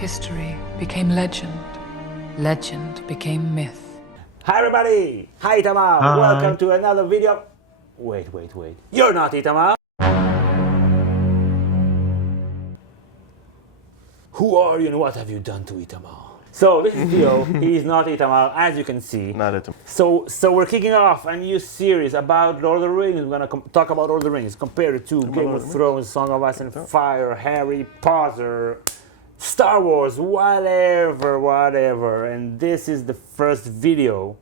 History became legend. Legend became myth. Hi everybody! Hi Itamar! Hi. Welcome to another video. Wait. You're not Itamar! Who are you and what have you done to Itamar? So this is Theo. He is not Itamar, as you can see. Not at all. So we're kicking off a new series about Lord of the Rings. We're gonna talk about Lord of the Rings, compare it to Game of Thrones, Song of Ice and Fire, Harry Potter, Star Wars, whatever. And this is the first video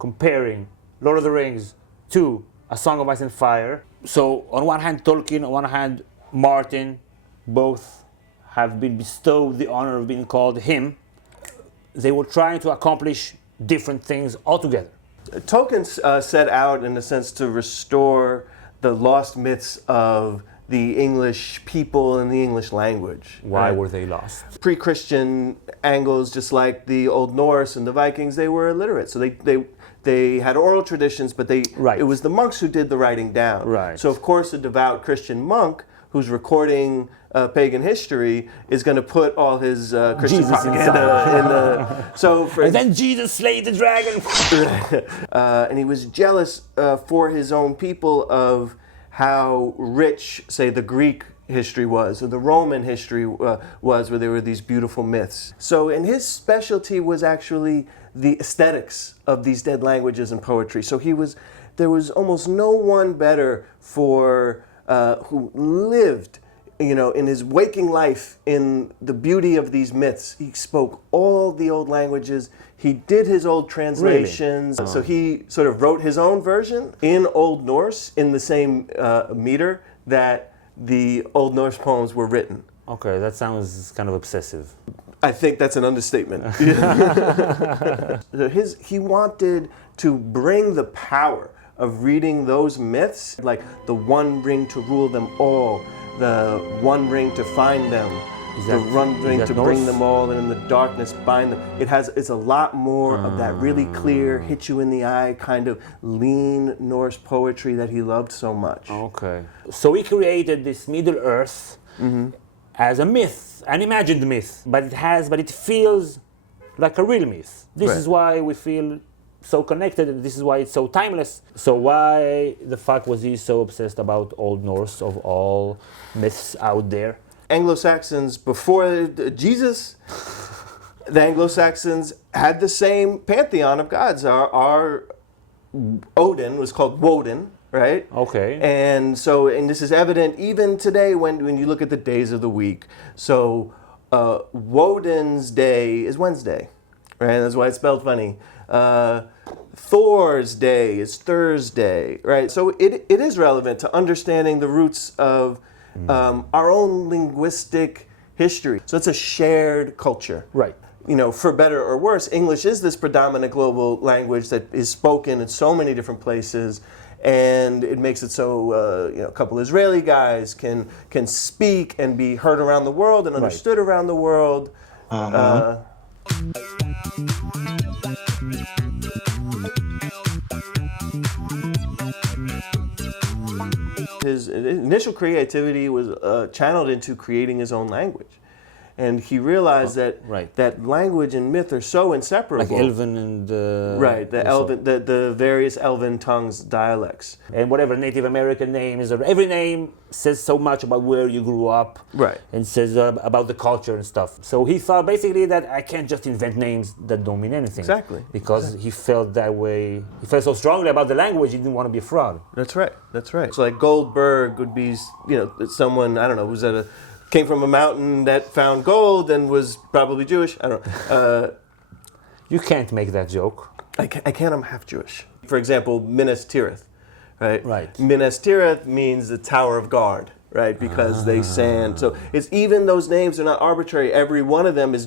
comparing Lord of the Rings to A Song of Ice and Fire. So on one hand Tolkien, on one hand Martin, both have been bestowed the honor of being called him. They were trying to accomplish different things altogether. Tolkien set out, in a sense, to restore the lost myths of the English people and the English language. Why were they lost? Pre-Christian Angles, just like the Old Norse and the Vikings, they were illiterate. So they had oral traditions, but it was the monks who did the writing down. Right. So of course a devout Christian monk who's recording pagan history is going to put all his Christian Jesus propaganda in the... And then Jesus slayed the dragon. And he was jealous for his own people of how rich, say, the Greek history was, or the Roman history was, where there were these beautiful myths. So, and his specialty was actually the aesthetics of these dead languages and poetry. So there was almost no one better for who lived, in his waking life in the beauty of these myths. He spoke all the old languages. He did his old translations. Really? So he sort of wrote his own version in Old Norse in the same meter that the Old Norse poems were written. Okay, that sounds kind of obsessive. I think that's an understatement. He wanted to bring the power of reading those myths, like the one ring to rule them all, the one ring to find them, the one ring to bring them all, and in the darkness bind them. It's a lot more of that really clear, hit you in the eye kind of lean Norse poetry that he loved so much. Okay. So he created this Middle Earth as a myth, an imagined myth, but it feels like a real myth. This is why we feel so connected, and this is why it's so timeless. So why the fuck was he so obsessed about Old Norse of all myths out there? Anglo-Saxons, before Jesus, the Anglo-Saxons had the same pantheon of gods. Our Odin was called Woden, right? Okay. And this is evident even today when you look at the days of the week. So Woden's day is Wednesday, right? That's why it's spelled funny. Thor's day is Thursday, right? So it is relevant to understanding the roots of our own linguistic history. So it's a shared culture. Right. For better or worse, English is this predominant global language that is spoken in so many different places, and it makes it so a couple Israeli guys can speak and be heard around the world and understood around the world. His initial creativity was channeled into creating his own language. And he realized that language and myth are so inseparable. Like Elven and... the various Elven tongues, dialects. And whatever Native American name is, every name says so much about where you grew up. Right. And says about the culture and stuff. So he thought basically that I can't just invent names that don't mean anything. Exactly. Because he felt that way. He felt so strongly about the language, he didn't want to be a fraud. That's right. So like Goldberg would be, someone, I don't know, who's came from a mountain that found gold and was probably Jewish. I don't know. You can't make that joke. I can't. I'm half Jewish. For example, Minas Tirith, right? Right. Minas Tirith means the Tower of Guard, right? Because they stand. So it's even those names are not arbitrary. Every one of them is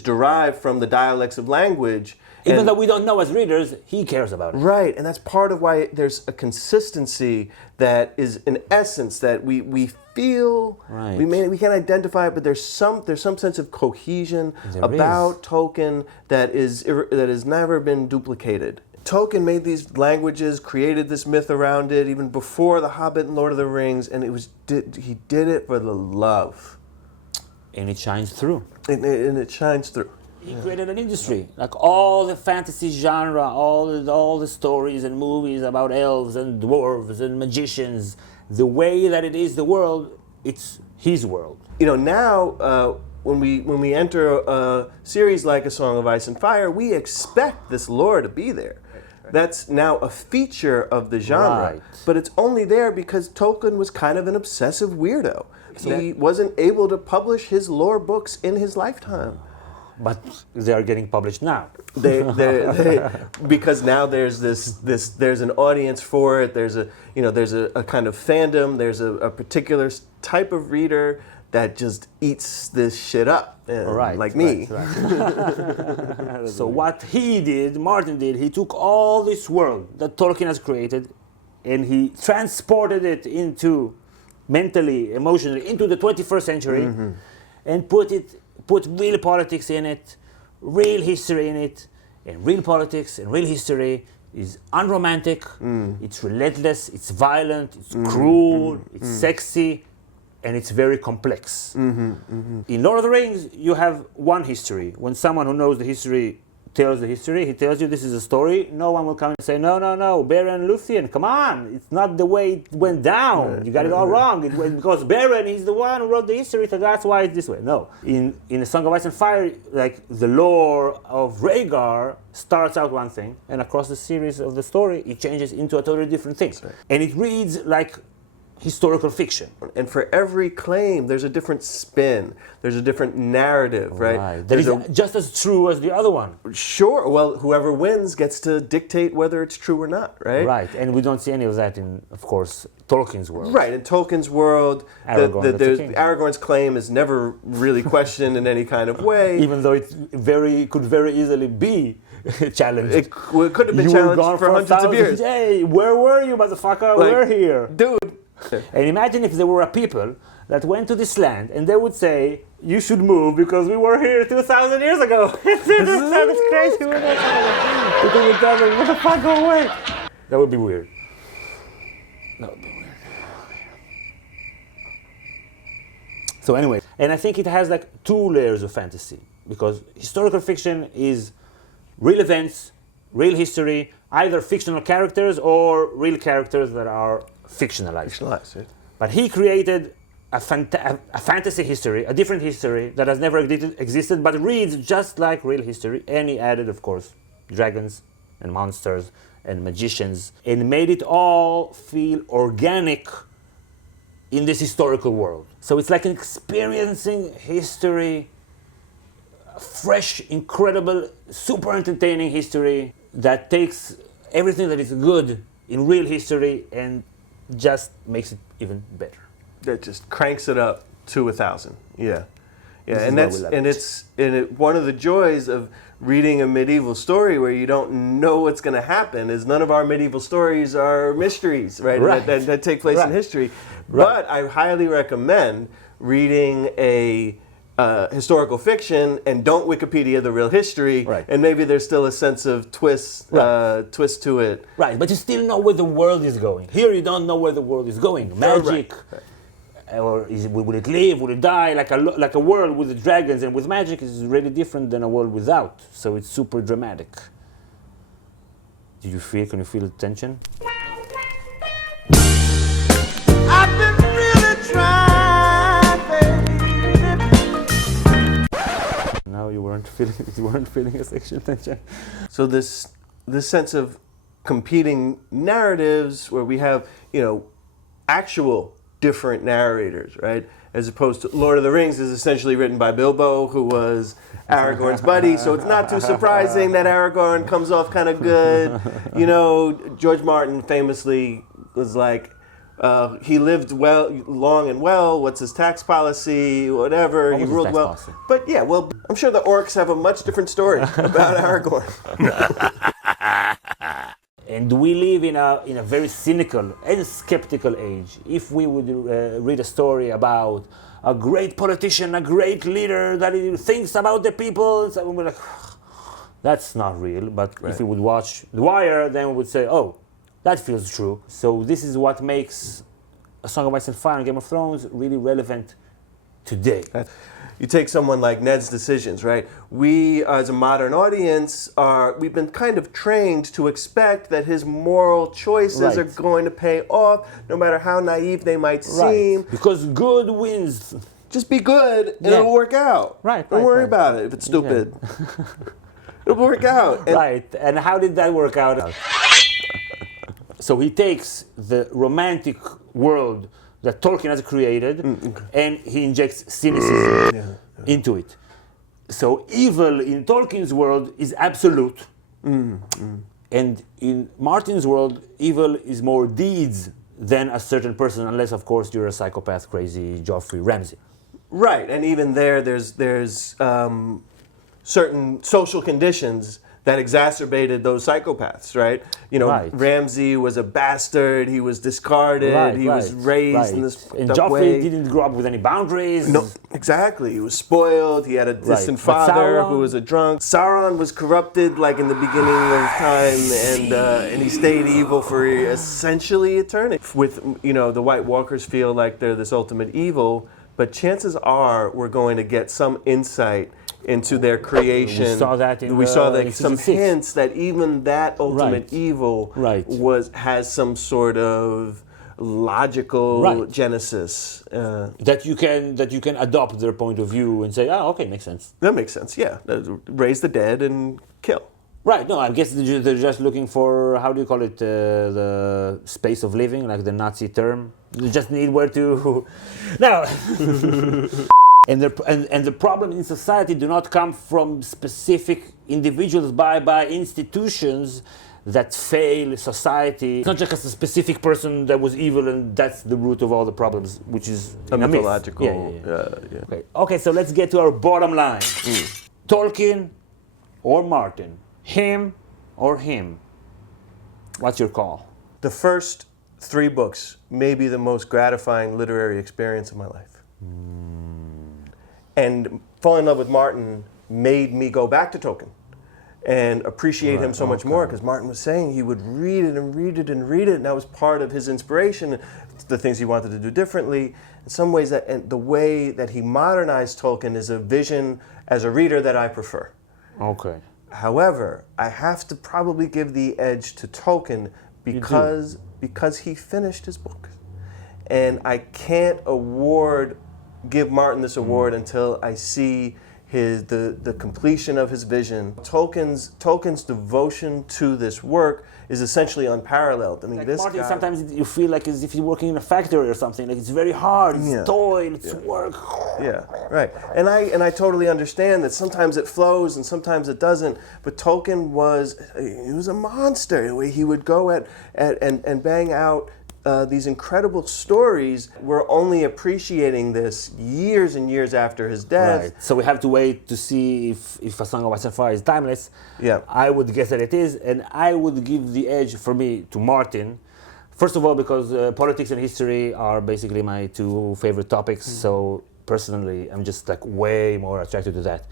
derived from the dialects of language. Even though we don't know as readers, he cares about it. Right, and that's part of why there's a consistency that is an essence that we feel. Right. We can't identify it, but there's some sense of cohesion about Tolkien that has never been duplicated. Tolkien made these languages, created this myth around it, even before The Hobbit and Lord of the Rings, and he did it for the love. And it shines through. And it shines through. He created an industry, like all the fantasy genre, all the stories and movies about elves and dwarves and magicians. The way that it is the world, it's his world. You know, now when we enter a series like A Song of Ice and Fire, we expect this lore to be there. That's now a feature of the genre, Right. but it's only there because Tolkien was kind of an obsessive weirdo. He wasn't able to publish his lore books in his lifetime. But they are getting published now. They because now there's there's an audience for it. There's a kind of fandom. There's a particular type of reader that just eats this shit up, like me. Right. So what Martin did, he took all this world that Tolkien has created, and he transported it into mentally, emotionally, into the 21st century, and put real politics in it, real history in it, and real politics and real history is unromantic, it's relentless, it's violent, it's cruel, it's sexy, and it's very complex. In Lord of the Rings, you have one history. When someone who knows the history tells the history, he tells you this is a story, no one will come and say, no, Beren and Luthien, come on, it's not the way it went down, you got it all wrong, because Beren is the one who wrote the history, so that's why it's this way. No. In A Song of Ice and Fire, like the lore of Rhaegar starts out one thing, and across the series of the story, it changes into a totally different thing. Right. And it reads like historical fiction. And for every claim, there's a different spin. There's a different narrative, right? That is just as true as the other one. Sure. Well, whoever wins gets to dictate whether it's true or not, right? Right. And we don't see any of that in, of course, Tolkien's world. Right. In Tolkien's world, Aragorn's claim is never really questioned in any kind of way. Even though it could very easily be challenged. It could have been challenged for hundreds of years. Hey, where were you, motherfucker? We're here. Dude. And imagine if there were a people that went to this land and they would say, you should move because we were here 2,000 years ago. It's crazy. People would tell them, what the fuck, go away. That would be weird. That would be weird. So anyway, and I think it has like two layers of fantasy, because historical fiction is real events, real history, either fictional characters or real characters that are fictionalized. Right? But he created a fantasy history, a different history that has never existed, but reads just like real history. And he added, of course, dragons and monsters and magicians, and made it all feel organic in this historical world. So it's like experiencing history, fresh, incredible, super entertaining history that takes everything that is good in real history and just makes it even better. That just cranks it up to 1,000. Yeah, and it's one of the joys of reading a medieval story where you don't know what's going to happen is none of our medieval stories are mysteries, right? That take place in history. Right. But I highly recommend reading a historical fiction and don't Wikipedia the real history, and maybe there's still a sense of twist to it. Right, but you still know where the world is going. Here you don't know where the world is going. Magic, or will it live, will it die? Like a world with the dragons and with magic is really different than a world without. So it's super dramatic. Can you feel the tension? I've been really trying, baby. No, you weren't feeling a sexual tension. So this sense of competing narratives where we have, actual different narrators, right? As opposed to Lord of the Rings is essentially written by Bilbo, who was Aragorn's buddy, so it's not too surprising that Aragorn comes off kind of good. George Martin famously was like, he lived long and well. What's his tax policy? Whatever. He ruled well. Policy? But yeah, well, I'm sure the orcs have a much different story about Aragorn. And we live in a very cynical and skeptical age. If we would read a story about a great politician, a great leader that thinks about the people, so we're like, that's not real. But if we would watch The Wire, then we would say, oh, that feels true. So this is what makes A Song of Ice and Fire and Game of Thrones really relevant today. You take someone like Ned's Decisions, right? We, as a modern audience, we've been kind of trained to expect that his moral choices are going to pay off, no matter how naive they might seem. Because good wins. Just be good, and it'll work out. Don't worry about it if it's stupid. It'll work out. And how did that work out? So he takes the romantic world that Tolkien has created, and he injects cynicism into it. So evil in Tolkien's world is absolute, and in Martin's world, evil is more deeds than a certain person, unless, of course, you're a psychopath, crazy Joffrey Ramsay. Right, and even there's certain social conditions that exacerbated those psychopaths, right? You know, Ramsay was a bastard, he was discarded, he was raised in this and Joffrey way. Didn't grow up with any boundaries. No, exactly. He was spoiled, he had a distant father who was a drunk. Sauron was corrupted like in the beginning of time, and he stayed evil for essentially eternity. With, you know, the White Walkers feel like they're this ultimate evil, but chances are we're going to get some insight into their creation. We saw that in some hints that even that ultimate evil has some sort of logical genesis that you can adopt their point of view and say, okay, makes sense. That makes sense. Yeah, raise the dead and kill. Right. No, I guess they're just looking for, how do you call it, the space of living, like the Nazi term. They just need where to. Now. And the problem in society do not come from specific individuals, by institutions that fail society. It's not just a specific person that was evil and that's the root of all the problems, which is a mythological. Okay, so let's get to our bottom line. Tolkien or Martin? Him or him? What's your call? The first 3 books may be the most gratifying literary experience of my life. And falling in love with Martin made me go back to Tolkien and appreciate him so much more, because Martin was saying he would read it and read it and read it, and that was part of his inspiration, the things he wanted to do differently. In some ways, and the way that he modernized Tolkien is a vision as a reader that I prefer. Okay. However, I have to probably give the edge to Tolkien because he finished his book. And I can't give Martin this award until I see the completion of his vision. Tolkien's devotion to this work is essentially unparalleled. I mean, like Martin, sometimes you feel like as if you're working in a factory or something. Like it's very hard, it's toil, it's work. Yeah, right. And I totally understand that sometimes it flows and sometimes it doesn't. But Tolkien was a monster. The way he would go and bang out these incredible stories. We're only appreciating this years and years after his death. Right. So we have to wait to see if A Song of Ice and Fire is timeless. Yeah. I would guess that it is, and I would give the edge for me to Martin. First of all, because politics and history are basically my 2 favorite topics. So personally, I'm just like way more attracted to that.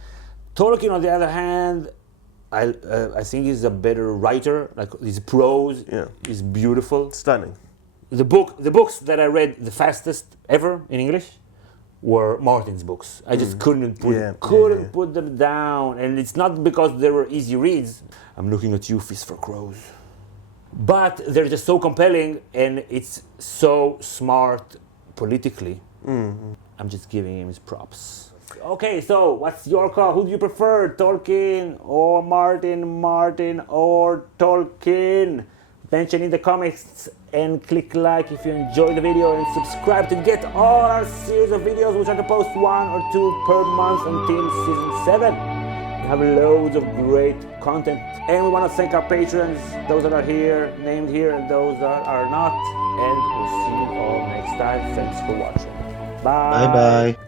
Tolkien, on the other hand, I think he's a better writer. Like his prose is beautiful, stunning. The books that I read the fastest ever in English were Martin's books. I just couldn't put them down, and it's not because they were easy reads. I'm looking at you, Fist for Crows. But they're just so compelling, and it's so smart politically. I'm just giving him his props. Okay, so what's your call? Who do you prefer, Tolkien or Martin? Martin or Tolkien? Mention in the comments and click like if you enjoyed the video, and subscribe to get all our series of videos. We try to post 1 or 2 per month until season 7. We have loads of great content, and we want to thank our patrons, those that are here, named here, and those that are not. And we'll see you all next time. Thanks for watching. Bye. Bye bye.